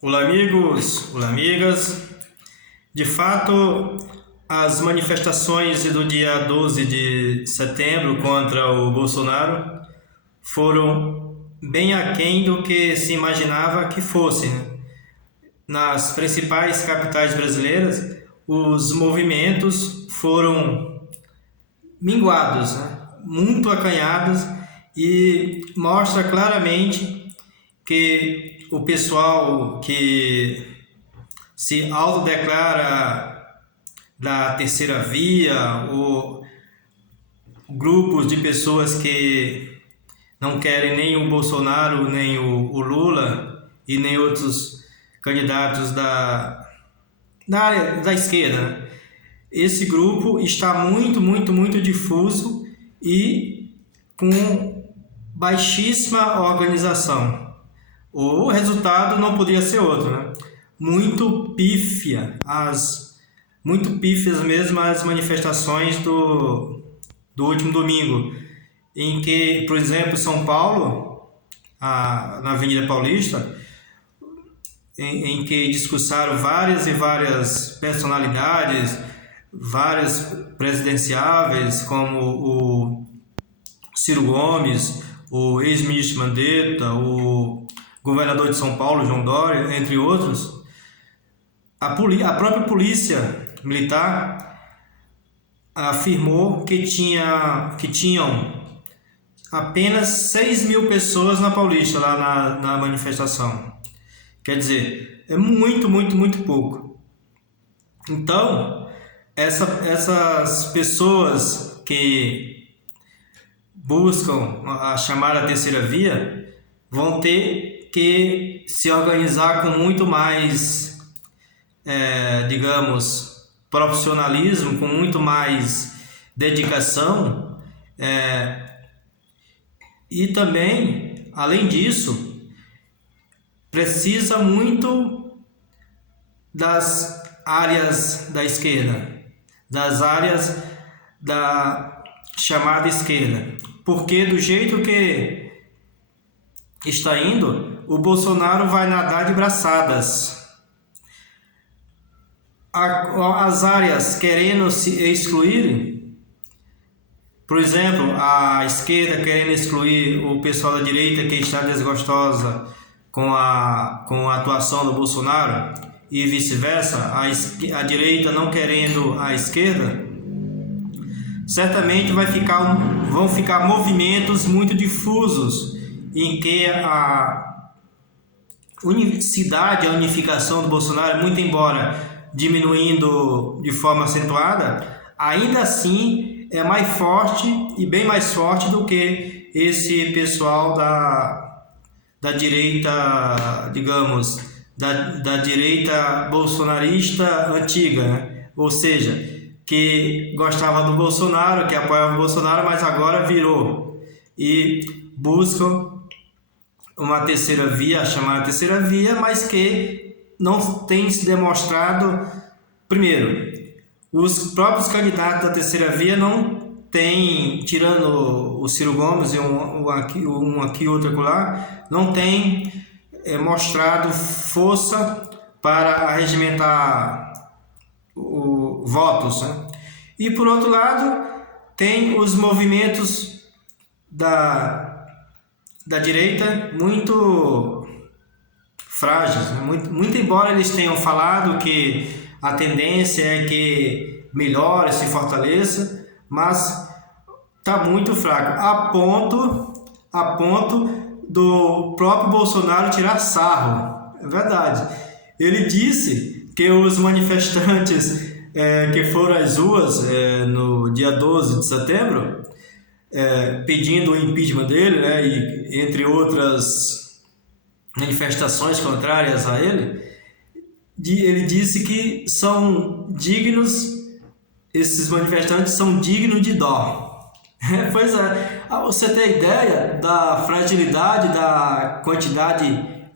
Olá, amigos, olá, amigas. De fato, as manifestações do dia 12 de setembro contra o Bolsonaro foram bem aquém do que se imaginava que fossem, né? Nas principais capitais brasileiras, os movimentos foram minguados, né? Muito acanhados, e mostra claramente que o pessoal que se autodeclara da terceira via, ou grupos de pessoas que não querem nem o Bolsonaro, nem o Lula e nem outros candidatos da área da esquerda, né? Esse grupo está muito difuso e com baixíssima organização. O resultado não podia ser outro, né? Muito pífia, muito pífias mesmo as manifestações do último domingo, em que, por exemplo, São Paulo, na Avenida Paulista, em que discursaram várias e várias personalidades, várias presidenciáveis, como o Ciro Gomes, o ex-ministro Mandetta, o governador de São Paulo, João Dória, entre outros. A própria polícia militar afirmou que tinham apenas 6.000 pessoas na Paulista, lá na manifestação. Quer dizer, é muito pouco. Então, essas pessoas que buscam a chamada terceira via vão ter que se organizar com muito mais, digamos, profissionalismo, com muito mais dedicação, e também, além disso, precisa muito das áreas da esquerda, das áreas da chamada esquerda, porque do jeito que está indo, o Bolsonaro vai nadar de braçadas. As áreas querendo se excluir, por exemplo, a esquerda querendo excluir o pessoal da direita que está desgostosa com a atuação do Bolsonaro, e vice-versa, a direita não querendo a esquerda, certamente vão ficar movimentos muito difusos, em que a unificação do Bolsonaro, muito embora diminuindo de forma acentuada, ainda assim é mais forte e bem mais forte do que esse pessoal da direita, digamos, da direita bolsonarista antiga, né? Ou seja, que gostava do Bolsonaro, que apoiava o Bolsonaro, mas agora virou e buscam uma terceira via, chamada terceira via, mas que não tem se demonstrado. Primeiro, os próprios candidatos da terceira via não têm, tirando o Ciro Gomes e um aqui outro acolá, não tem mostrado força para arregimentar votos, né? E por outro lado, tem os movimentos da direita muito frágeis, né? Muito embora eles tenham falado que a tendência é que melhore, se fortaleça, mas está muito fraco, a ponto do próprio Bolsonaro tirar sarro. É verdade. Ele disse que os manifestantes que foram às ruas no dia 12 de setembro, pedindo o impeachment dele, né, e entre outras manifestações contrárias a ele, ele disse que são dignos, esses manifestantes são dignos de dó. Pois é, você tem ideia da fragilidade, da quantidade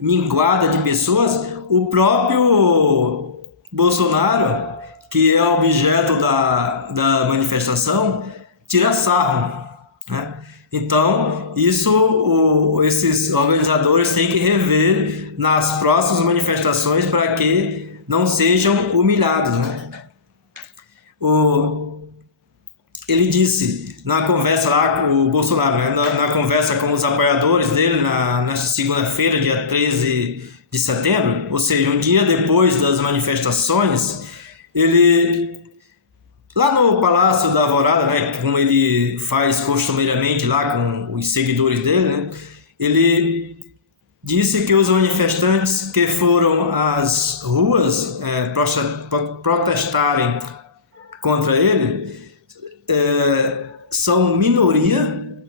minguada de pessoas? O próprio Bolsonaro, que é objeto da manifestação, tira sarro, né? Então, esses organizadores têm que rever nas próximas manifestações para que não sejam humilhados, né? Ele disse na conversa lá, o Bolsonaro, né, na conversa com os apoiadores dele nesta segunda-feira, dia 13 de setembro, ou seja, um dia depois das manifestações, ele, lá no Palácio da Alvorada, né, como ele faz costumeiramente lá com os seguidores dele, né, ele disse que os manifestantes que foram às ruas protestarem contra ele são minoria,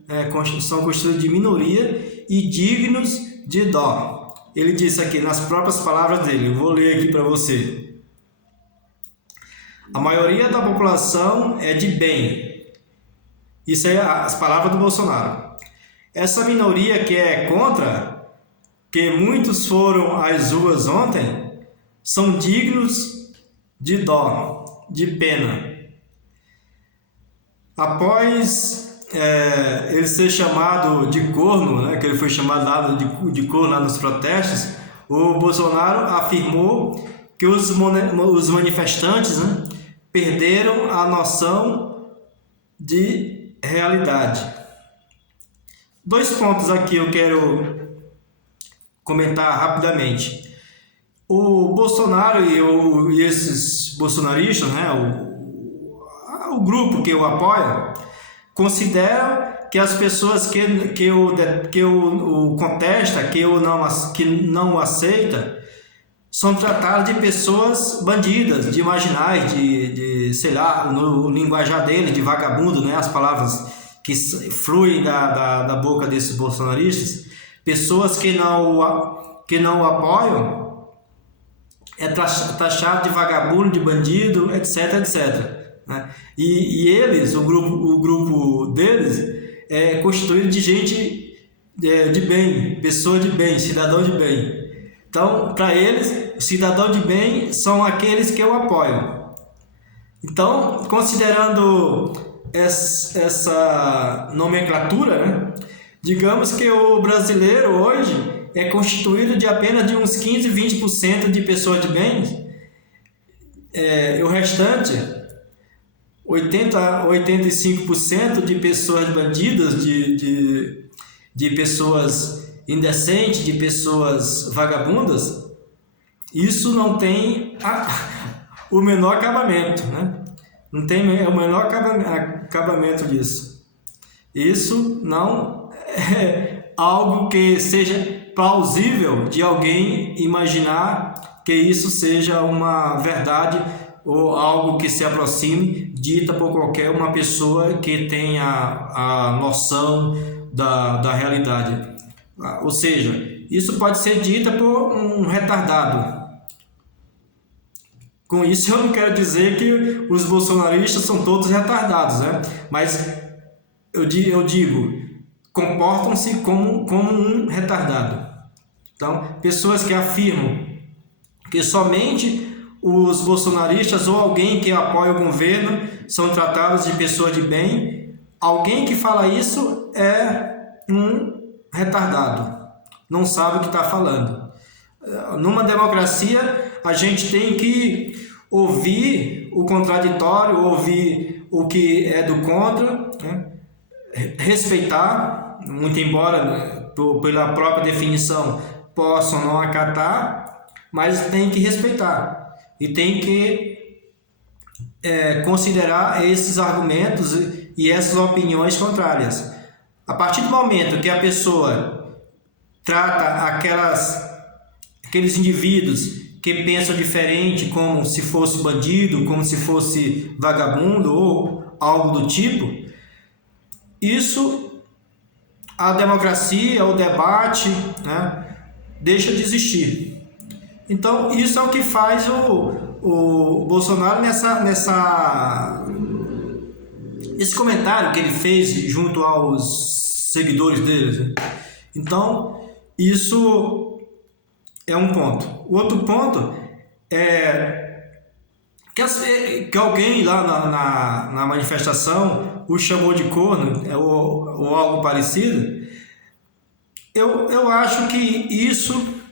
são constituídos de minoria e dignos de dó. Ele disse aqui nas próprias palavras dele, eu vou ler aqui para você. A maioria da população é de bem. Isso é as palavras do Bolsonaro. Essa minoria que é contra, que muitos foram às ruas ontem, são dignos de dó, de pena. Após ele ser chamado de corno, né, que ele foi chamado lá de corno lá nos protestos, o Bolsonaro afirmou que os manifestantes, né, perderam a noção de realidade. 2 pontos aqui eu quero comentar rapidamente. O Bolsonaro e esses bolsonaristas, né, o grupo que o apoia, consideram que as pessoas que o contesta, que não aceita, são tratadas de pessoas bandidas, de marginais, de sei lá, no linguajar dele, de vagabundo, né, as palavras que fluem da boca desses bolsonaristas, pessoas que não o apoiam, taxado de vagabundo, de bandido, etc, etc. Né? E eles, o grupo deles, é constituído de gente de bem, pessoa de bem, cidadão de bem. Então, para eles, o cidadão de bem são aqueles que o apoiam. Então, considerando essa nomenclatura, né, digamos que o brasileiro hoje é constituído de apenas de uns 15, 20% de pessoas de bem, o restante 80 a 85% de pessoas bandidas, de pessoas indecentes, de pessoas vagabundas. Isso não tem o menor acabamento, né? Não tem o menor acabamento disso. Isso não é algo que seja plausível de alguém imaginar que isso seja uma verdade ou algo que se aproxime, dita por qualquer uma pessoa que tenha a noção da realidade. Ou seja, isso pode ser dita por um retardado. Com isso eu não quero dizer que os bolsonaristas são todos retardados, né? Mas eu digo, comportam-se como um retardado. Então, pessoas que afirmam que somente os bolsonaristas ou alguém que apoia o governo são tratados de pessoas de bem, alguém que fala isso é um retardado, não sabe o que está falando. Numa democracia, a gente tem que ouvir o contraditório, ouvir o que é do contra, né? Respeitar, muito embora pela própria definição possam não acatar, mas tem que respeitar e tem que considerar esses argumentos e essas opiniões contrárias. A partir do momento que a pessoa trata aqueles indivíduos que pensam diferente como se fosse bandido, como se fosse vagabundo ou algo do tipo, isso, a democracia, o debate, né, deixa de existir. Então, isso é o que faz o Bolsonaro esse comentário que ele fez junto aos seguidores dele. Então, isso é um ponto. O outro ponto é que alguém lá na manifestação o chamou de corno, ou algo parecido, eu acho que isso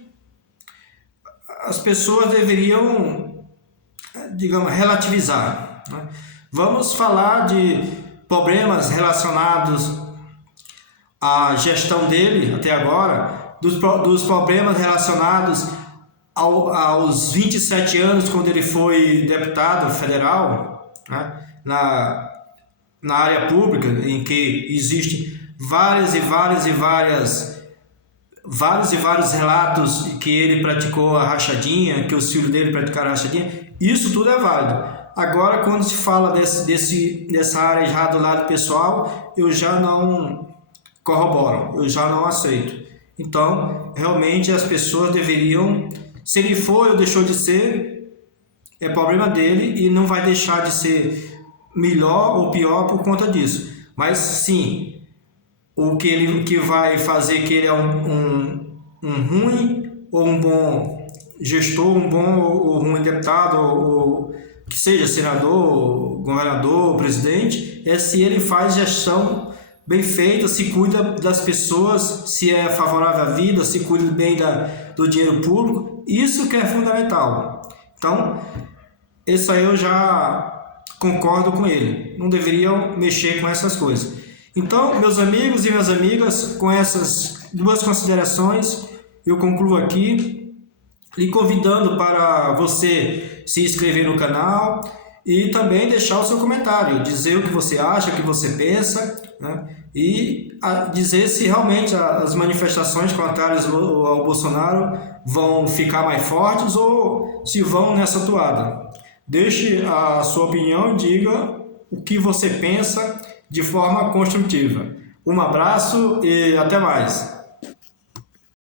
as pessoas deveriam, digamos, relativizar, né? Vamos falar de problemas relacionados à gestão dele até agora, dos problemas relacionados aos 27 anos, quando ele foi deputado federal, né? Na área pública, em que existem vários relatos que ele praticou a rachadinha, que os filhos dele praticaram a rachadinha. Isso tudo é válido. Agora, quando se fala dessa área já do lado pessoal, eu já não corroboro, eu já não aceito. Então, realmente as pessoas deveriam, se ele foi ou deixou de ser, é problema dele e não vai deixar de ser melhor ou pior por conta disso. Mas sim, o que vai fazer que ele é um ruim ou um bom gestor, um bom ou ruim deputado, ou que seja senador, governador, presidente, é se ele faz gestão bem feita, se cuida das pessoas, se é favorável à vida, se cuida bem do dinheiro público. Isso que é fundamental. Então, isso aí eu já concordo com ele. Não deveriam mexer com essas coisas. Então, meus amigos e minhas amigas, com essas duas considerações, eu concluo aqui, lhe convidando para você se inscrever no canal e também deixar o seu comentário, dizer o que você acha, o que você pensa, né? E dizer se realmente as manifestações contrárias ao Bolsonaro vão ficar mais fortes ou se vão nessa toada. Deixe a sua opinião e diga o que você pensa de forma construtiva. Um abraço e até mais!